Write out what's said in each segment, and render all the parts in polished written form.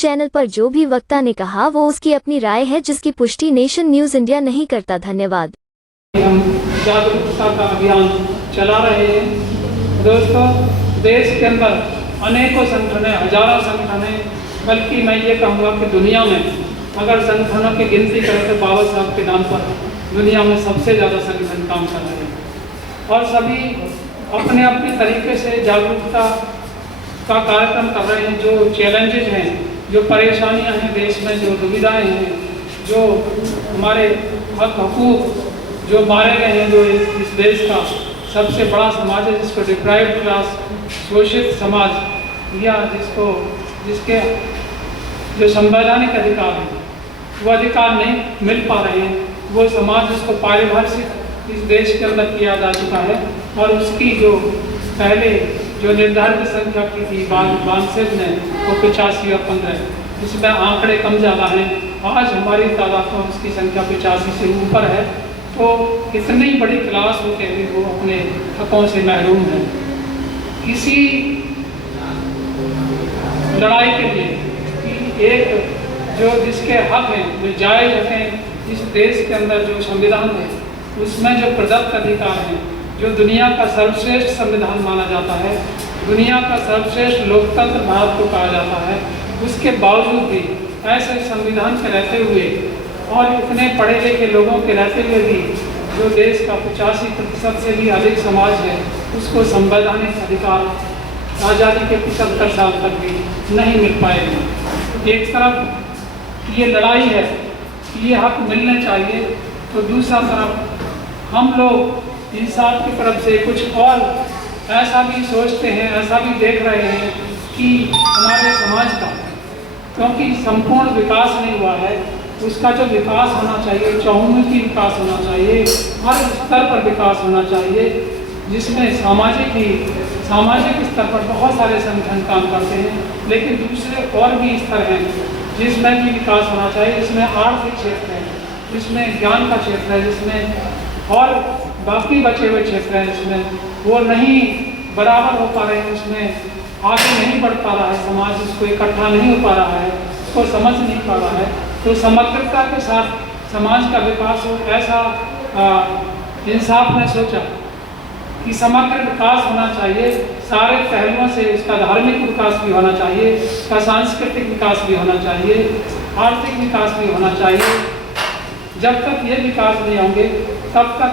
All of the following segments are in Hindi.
चैनल पर जो भी वक्ता ने कहा वो उसकी अपनी राय है, जिसकी पुष्टि नेशन न्यूज इंडिया नहीं करता। धन्यवाद। हम जागरूकता का अभियान चला रहे हैं। दोस्तों, देश के अंदर अनेकों संगठन है, हजारों संगठन है, बल्कि मैं ये कहूँगा कि दुनिया में अगर संगठनों की गिनती करें तो बाबा साहब के नाम पर दुनिया में सबसे ज़्यादा संगठन काम कर रहे हैं और सभी अपने अपने तरीके से जागरूकता का कार्यक्रम कर रहे हैं। जो चैलेंजेस हैं, जो परेशानियां हैं देश में, जो दुविधाएं हैं, जो हमारे हक हकूक जो मारे गए हैं, जो इस देश का सबसे बड़ा समाज है जिसको डिप्राइव्ड क्लास, शोषित समाज या जिसके जो संवैधानिक अधिकार हैं वो अधिकार नहीं मिल पा रहे हैं, वो समाज जिसको पारिभाषिक इस देश के अंदर किया जा चुका है और उसकी जो पहले जो निर्धारित संख्या की थी बांसेज ने वो 85 और 15, इसमें आंकड़े कम ज़्यादा हैं। आज हमारी तादाद में उसकी संख्या 85 से ऊपर है, तो इतनी बड़ी क्लास हो के भी वो अपने हकों से महरूम है। किसी लड़ाई के लिए कि एक जो जिसके हक हैं, जो जायज़ हक हैं इस देश के अंदर, जो संविधान है उसमें जो प्रदत्त अधिकार हैं, जो दुनिया का सर्वश्रेष्ठ संविधान माना जाता है, दुनिया का सर्वश्रेष्ठ लोकतंत्र भारत को कहा जाता है, उसके बावजूद भी ऐसे संविधान के रहते हुए और इतने पढ़े लिखे लोगों के रहते हुए भी जो देश का 85% से भी अधिक समाज है उसको संवैधानिक अधिकार आज़ादी के 75 साल तक भी नहीं मिल पाएगा। एक तरफ ये लड़ाई है कि ये हक मिलने चाहिए, तो दूसरा तरफ हम लोग इंसाफ की तरफ से कुछ और ऐसा भी सोचते हैं, ऐसा भी देख रहे हैं कि हमारे समाज का क्योंकि संपूर्ण विकास नहीं हुआ है, उसका जो विकास होना चाहिए, चहुमुखी विकास होना चाहिए, हर स्तर पर विकास होना चाहिए, जिसमें सामाजिक स्तर पर बहुत सारे संगठन काम करते हैं, लेकिन दूसरे और भी स्तर हैं जिसमें भी विकास होना चाहिए, जिसमें आर्थिक क्षेत्र है, जिसमें ज्ञान का क्षेत्र है, जिसमें और बाकी बचे हुए क्षेत्र हैं जिसमें वो नहीं बराबर हो पा रहे हैं, उसमें आगे नहीं बढ़ पा रहा है, समाज उसको इकट्ठा नहीं हो पा रहा है, उसको समझ नहीं पा रहा है। तो समग्रता के साथ समाज का विकास हो, ऐसा इंसाफ ने सोचा कि समग्र विकास होना चाहिए, सारे पहलुओं से इसका धार्मिक विकास भी होना चाहिए, इसका सांस्कृतिक विकास भी होना चाहिए, आर्थिक विकास भी होना चाहिए। जब तक ये विकास नहीं होंगे तब तक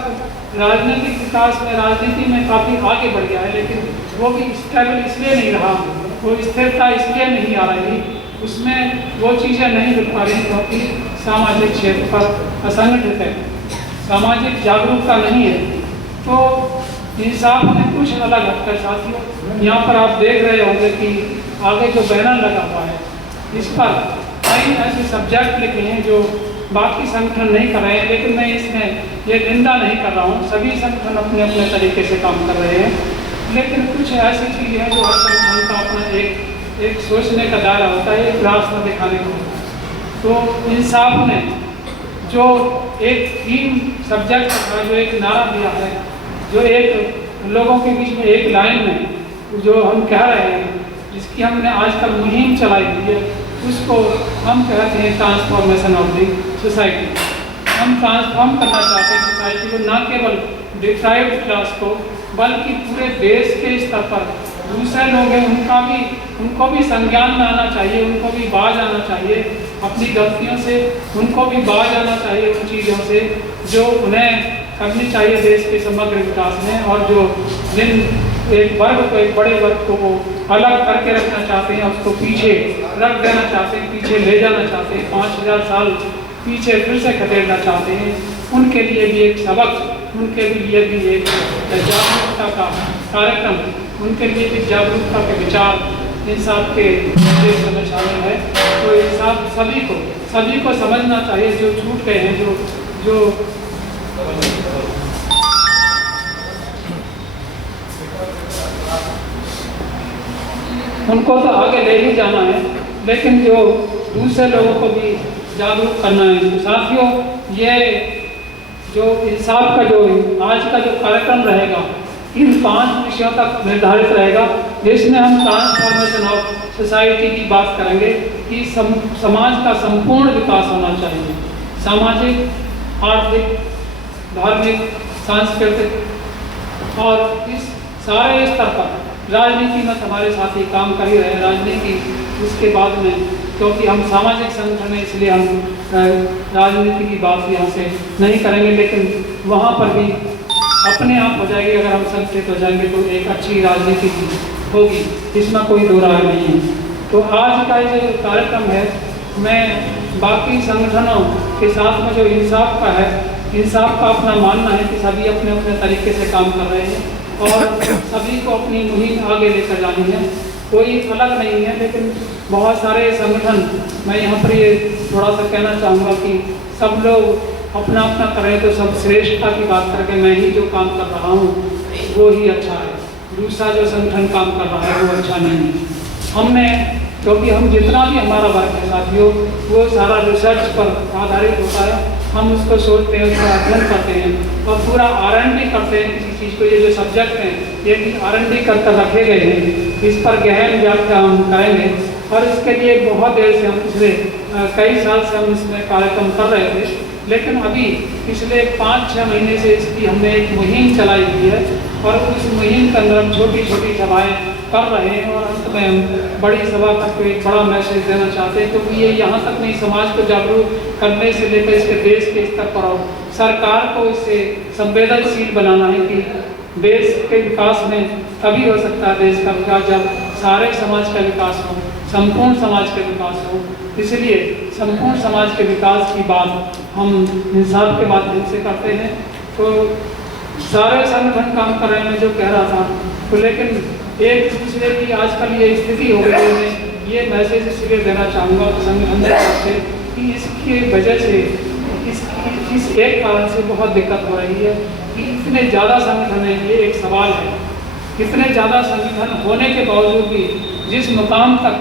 राजनीतिक विकास में, राजनीति में काफ़ी आगे बढ़ गया है, लेकिन वो भी स्टेबल इसलिए नहीं रहा, वो स्थिरता इसलिए नहीं आ रही, उसमें वो चीज़ें नहीं मिल पा रही क्योंकि सामाजिक क्षेत्र पर असंगठित है, सामाजिक जागरूकता नहीं है। तो इंसाफ ने कुछ अलग हटकर साथियों, यहाँ पर आप देख रहे होंगे कि आगे जो बैनर लगा हुआ है इस पर कई ऐसे सब्जेक्ट लिखे हैं जो बाकी संगठन नहीं कर रहे हैं, लेकिन मैं इसमें ये निंदा नहीं कर रहा हूँ, सभी संगठन अपने अपने तरीके से काम कर रहे हैं, लेकिन कुछ ऐसी चीज़ें हैं जो हर संगठन का अपना एक सोचने का दायरा होता है, एक रास्ता दिखाने को। तो इंसाफ ने जो एक थीम सब्जेक्ट का जो एक नारा दिया है, जो एक लोगों के बीच में एक लाइन में जो हम कह रहे हैं, जिसकी हमने आजकल मुहिम चलाई हुई है, उसको हम कहते हैं ट्रांसफॉर्मेशन ऑफ द सोसाइटी। हम ट्रांसफॉर्म करना चाहते हैं सोसाइटी को, ना केवल डिप्राइव्ड क्लास को बल्कि पूरे देश के स्तर पर दूसरे लोग हैं उनको भी संज्ञान में आना चाहिए, उनको भी बाज आना चाहिए अपनी गलतियों से, उनको भी बाज आना चाहिए उन चीज़ों से जो उन्हें करनी चाहिए देश के समग्र विकास में, और जो जिन एक वर्ग को, एक बड़े वर्ग को वो अलग करके रखना चाहते हैं, उसको पीछे रख देना चाहते हैं, पीछे ले जाना चाहते हैं, 5000 साल पीछे फिर से खदेड़ना चाहते हैं, उनके लिए भी एक सबक, उनके लिए भी एक जागरूकता का कार्यक्रम, उनके लिए भी जागरूकता के विचार इंसाफ के निर्देश में शामिल है। तो इंसाफ सभी को समझना चाहिए, जो छूट गए हैं, जो उनको तो आगे ले ही जाना है, लेकिन जो दूसरे लोगों को भी जागरूक करना है। साथियों, ये जो इंसाफ का जो आज का जो कार्यक्रम रहेगा, इन 5 विषयों तक निर्धारित रहेगा, जिसमें हम ट्रांसफॉर्मेशन ऑफ सोसाइटी की बात करेंगे। कि समाज का संपूर्ण विकास होना चाहिए। सामाजिक, आर्थिक, धार्मिक, सांस्कृतिक और इस सारे स्तर पर राजनीति में हमारे साथी काम कर ही रहे हैं। राजनीति उसके बाद में, क्योंकि हम सामाजिक संगठन है इसलिए हम राजनीति की बात यहाँ से नहीं करेंगे, लेकिन वहाँ पर भी अपने आप हो जाएगी। अगर हम संगठित हो जाएंगे तो एक अच्छी राजनीति होगी, इसमें कोई दो राय नहीं है। तो आज का ये जो कार्यक्रम है, मैं बाकी संगठनों के साथ में जो इंसाफ का है, इंसाफ का अपना मानना है कि सभी अपने अपने तरीके से काम कर रहे हैं और सभी को अपनी मुहिम आगे लेकर जानी है, कोई अलग नहीं है। लेकिन बहुत सारे संगठन, मैं यहाँ पर ये थोड़ा सा कहना चाहूँगा कि सब लोग अपना अपना कर रहे हैं, तो सब श्रेष्ठता की बात करके मैं ही जो काम कर रहा हूँ वो ही अच्छा है, दूसरा जो संगठन काम कर रहा है वो अच्छा नहीं है। हमने, क्योंकि हम जितना भी हमारा वर्क है साथियों, वो सारा रिसर्च पर आधारित होता है। हम उसको सोचते हैं, उसका अध्ययन करते हैं और पूरा R&D करते हैं किसी चीज़ को। ये जो सब्जेक्ट हैं ये R&D कर रखे गए हैं, इस पर गहन व्याख्या हम करेंगे और इसके लिए बहुत देर से हम पिछले कई साल से हम इसमें कार्यक्रम कर रहे थे। लेकिन अभी पिछले 5-6 महीने से इसकी हमने एक मुहिम चलाई हुई है और उस मुहिम के अंदर हम छोटी छोटी सभाएँ कर रहे हैं और अंत में हम बड़ी सभा करके एक बड़ा मैसेज देना चाहते हैं, क्योंकि ये यहाँ तक नहीं, समाज को जागरूक करने से लेकर इसके देश के स्तर पर और सरकार को इससे संवेदनशील बनाना है कि देश के विकास में तभी हो सकता है देश का विकास जब सारे समाज का विकास हो, संपूर्ण समाज का विकास हो। इसलिए संपूर्ण समाज के विकास की बात हम इंसाफ के माध्यम से करते हैं। तो सारे संगठन काम कर रहे हैं, मैं जो कह रहा था, तो लेकिन एक दूसरे की आजकल ये स्थिति हो गई है। ये मैसेज इसलिए देना चाहूँगा संगठन की तरफ से कि इसकी वजह से इस एक कारण से बहुत दिक्कत हो रही है कि इतने ज़्यादा संगठन हैं। ये एक सवाल है, इतने ज़्यादा संगठन होने के बावजूद भी जिस मुकाम तक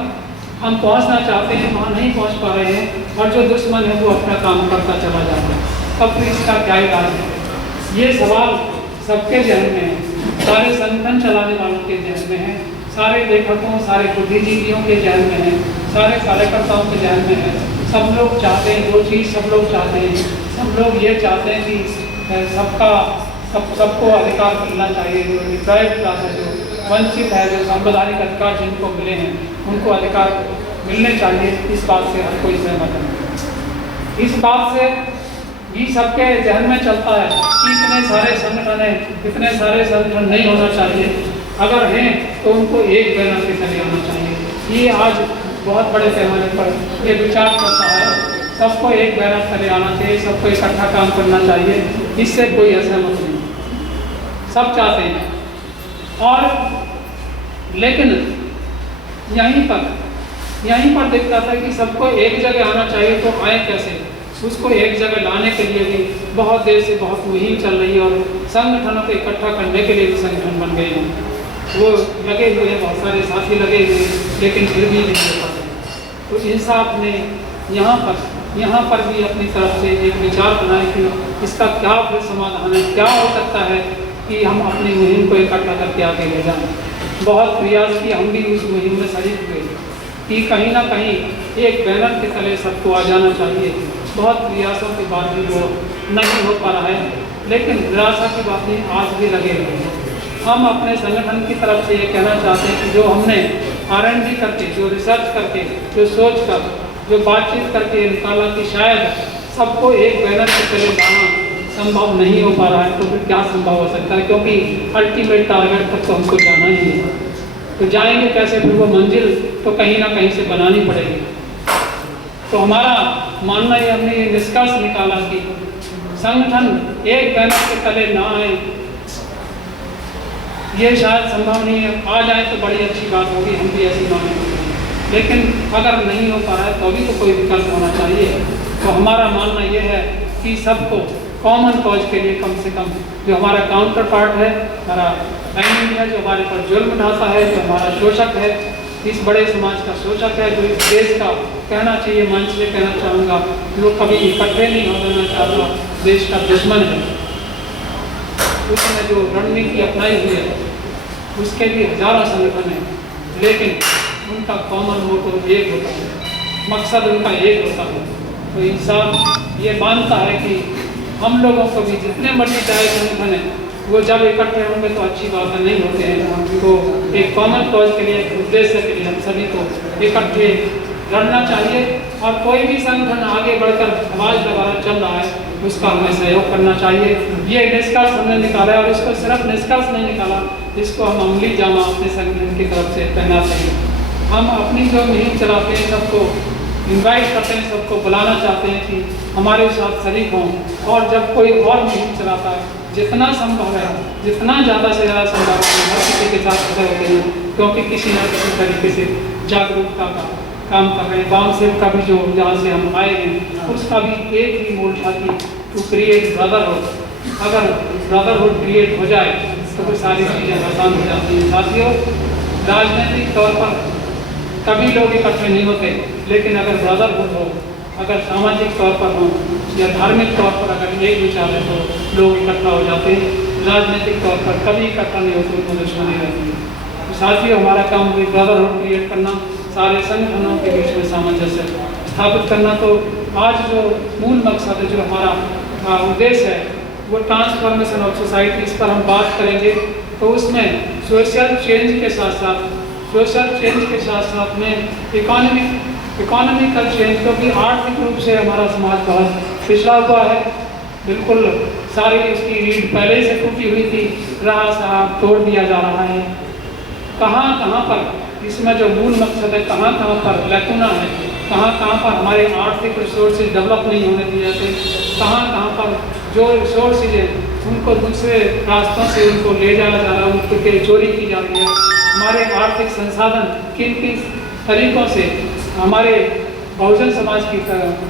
हम पहुंचना चाहते हैं वहाँ नहीं पहुंच पा रहे हैं और जो दुश्मन है वो अपना काम करता चला जाता है। तब फिर इसका क्या इलाज है? ये सवाल सबके जहन में है, सारे संगठन चलाने वालों के जहन में है, सारे लेखकों, सारे बुद्धिजीवियों के जहन में है, सारे कार्यकर्ताओं के जहन में है। सब लोग चाहते हैं दो चीज़, सब लोग चाहते हैं, सब लोग ये चाहते हैं कि सबको अधिकार मिलना चाहिए। जो डिप्राइव्ड क्लास है, जो वंचित है, जो संवैधानिक अधिकार जिनको मिले हैं उनको अधिकार मिलने चाहिए। इस बात से हर कोई सहमत है। इस बात से भी सबके जहन में चलता है कि इतने सारे संगठन हैं, इतने सारे संगठन नहीं होना चाहिए, अगर हैं तो उनको एक बैनर के तले आना चाहिए। ये आज बहुत बड़े पैमाने पर ये विचार करता है, सबको एक बैनर तले आना चाहिए, सबको इकट्ठा काम करना चाहिए। इससे कोई असहमत नहीं, सब चाहते हैं। और लेकिन यहीं पर दिक्कत है कि सबको एक जगह आना चाहिए, तो आए कैसे? उसको एक जगह लाने के लिए भी बहुत देर से बहुत मुहिम चल रही है और संगठनों को इकट्ठा करने के लिए भी संगठन बन गए हैं, वो लगे हुए हैं, बहुत सारे साथी लगे हुए हैं, लेकिन फिर भी नहीं हो पाते। तो इंसाफ ने यहाँ पर भी अपनी तरफ से एक विचार बनाए कि इसका क्या फिर समाधान है, क्या हो सकता है कि हम अपनी मुहिम को इकट्ठा करके आगे ले जाएं। बहुत प्रयास किए, हम भी उस मुहिम में शरीक हुए कि कहीं ना कहीं एक बैनर के तले सबको आ जाना चाहिए। बहुत प्रयासों के बाद भी वो नहीं हो पा रहा है, लेकिन निराशा की बातें आज भी लगे हुए हैं। हम अपने संगठन की तरफ से ये कहना चाहते हैं कि जो हमने R&D करके, जो रिसर्च करके, जो सोच कर, जो बातचीत करके निकाला कि शायद सबको एक बैनर के तले लाना संभव नहीं हो पा रहा है, तो फिर क्या संभव हो सकता है? क्योंकि अल्टीमेट टारगेट तक तो हमको जाना ही है, तो जाएंगे कैसे? फिर वो मंजिल तो कहीं ना कहीं से बनानी पड़ेगी। तो हमारा मानना है, हमने ये निष्कर्ष निकाला कि संगठन एक बैनर के तले ना आए, ये शायद संभव नहीं है। आ जाए तो बड़ी अच्छी बात होगी, हम भी ऐसी मानेंगे, लेकिन अगर नहीं हो पा रहा है तो भी तो कोई विकल्प होना चाहिए। तो हमारा मानना ये है कि सबको कॉमन कॉज के लिए कम से कम जो हमारा काउंटर पार्ट है, हमारा एनिमी है, जो हमारे पर जुल्म ढाता है, जो हमारा शोषक है, इस बड़े समाज का शोषक है, जो इस देश का, कहना चाहिए मंच से कहना चाहूँगा, जो कभी इकट्ठे नहीं हो जाना चाहता, देश का दुश्मन है। उसने जो रणनीति अपनाई हुई है उसके लिए हजारों संगठन हैं, लेकिन उनका कॉमन मोटिव एक होता है मकसद उनका एक होता है। तो इंसान ये मानता है कि हम लोगों को भी जितने मर्जी चाहे संगठन है वो जब इकट्ठे होंगे तो अच्छी बातें नहीं होते हैं। तो एक कॉमन कॉज के लिए, एक उद्देश्य के लिए हम सभी को इकट्ठे लड़ना चाहिए और कोई भी संगठन आगे बढ़कर आवाज लगाना चल रहा है उसका हमें सहयोग करना चाहिए। ये निष्कर्ष हमने निकाला है और इसको सिर्फ निष्कर्ष नहीं निकाला, इसको हम अमली जामा अपने संगठन की तरफ से पहनाते हैं। हम अपनी जो मुहिम चलाते हैं सबको इनवाइट करते हैं, सबको बुलाना चाहते हैं कि हमारे साथ शरीक हों। और जब कोई और मुहिम चलाता है जितना संभव है, जितना ज़्यादा से ज़्यादा संभव है हर किसी के साथ खड़े होते हैं, क्योंकि किसी न किसी तरीके से जागरूकता का काम कर रहे हैं। गाँव से का भी जो जहाँ से हम आए हैं उसका भी एक ही मूल था कि टू क्रिएट ब्रदरहुड। अगर ब्रदरहुड क्रिएट हो जाए तो वो सारी चीज़ें आसान हो जाती हैं। साथियों, राजनीतिक तौर पर कभी लोग इकट्ठे नहीं होते, लेकिन अगर ब्रदरहुड हो, अगर सामाजिक तौर पर हो या धार्मिक तौर पर अगर एक विचार है तो लोग इकट्ठा हो जाते हैं। राजनीतिक तौर पर कभी इकट्ठा नहीं होते, उनको दुश्मनी रहती है। तो साथियों, हमारा काम भी ब्रदरहुड क्रिएट करना, सारे संगठनों के बीच में सामंजस्य स्थापित करना। तो आज जो मूल मकसद है, जो हमारा उद्देश्य है, वो ट्रांसफॉर्मेशन ऑफ सोसाइटी, इस पर हम बात करेंगे। तो उसमें सोशल चेंज के साथ साथ में इकोनॉमिकल चेंज, क्योंकि आर्थिक रूप से हमारा समाज बहुत पिछड़ा हुआ है। बिल्कुल सारी उसकी रीढ़ पहले से टूटी हुई थी, रहा साहब तोड़ दिया जा रहा है। कहाँ पर इसमें जो मूल मकसद है, कहाँ पर लैकुना है, कहाँ पर हमारे आर्थिक रिसोर्सेज डेवलप नहीं होने दिए जाते, कहाँ पर जो रिसोर्सेज है उनको दूसरे रास्तों से उनको ले जाया जा रहा है, उनके चोरी की जाती है। हमारे आर्थिक संसाधन किन तरीक़ों से हमारे बहुजन समाज की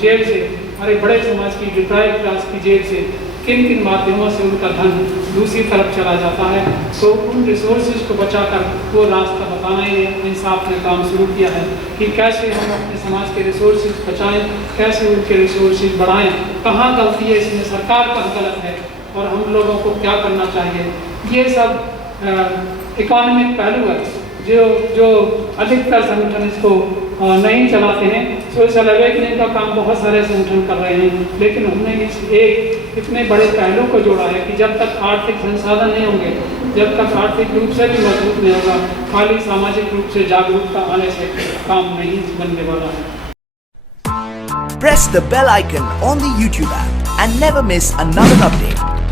जेब से, हमारे बड़े समाज की डिप्राइव्ड क्लास की जेब से किन माध्यमों से उनका धन दूसरी तरफ चला जाता है। तो उन रिसोर्सेज को बचाकर वो रास्ता बताना ही इंसाफ ने काम शुरू किया है कि कैसे हम अपने समाज के रिसोर्सेज बचाएं, कैसे उनके रिसोर्सेज बढ़ाएं, कहाँ गलती है इसमें, सरकार कहाँ गलत है और हम लोगों को क्या करना चाहिए। ये सब इकोनॉमिक पहलू है जो अधिकतर संगठन इसको नहीं चलाते हैं। सोशल अवेकनिंग का काम बहुत सारे संगठन कर रहे हैं, लेकिन हमने इस एक इतने बड़े पहलू को जोड़ा है कि जब तक आर्थिक संसाधन नहीं होंगे, जब तक आर्थिक रूप से भी मजबूत नहीं होगा, खाली सामाजिक रूप से जागरूकता आने से काम नहीं बनने वाला है। Press the bell icon on the YouTube app and never miss another update.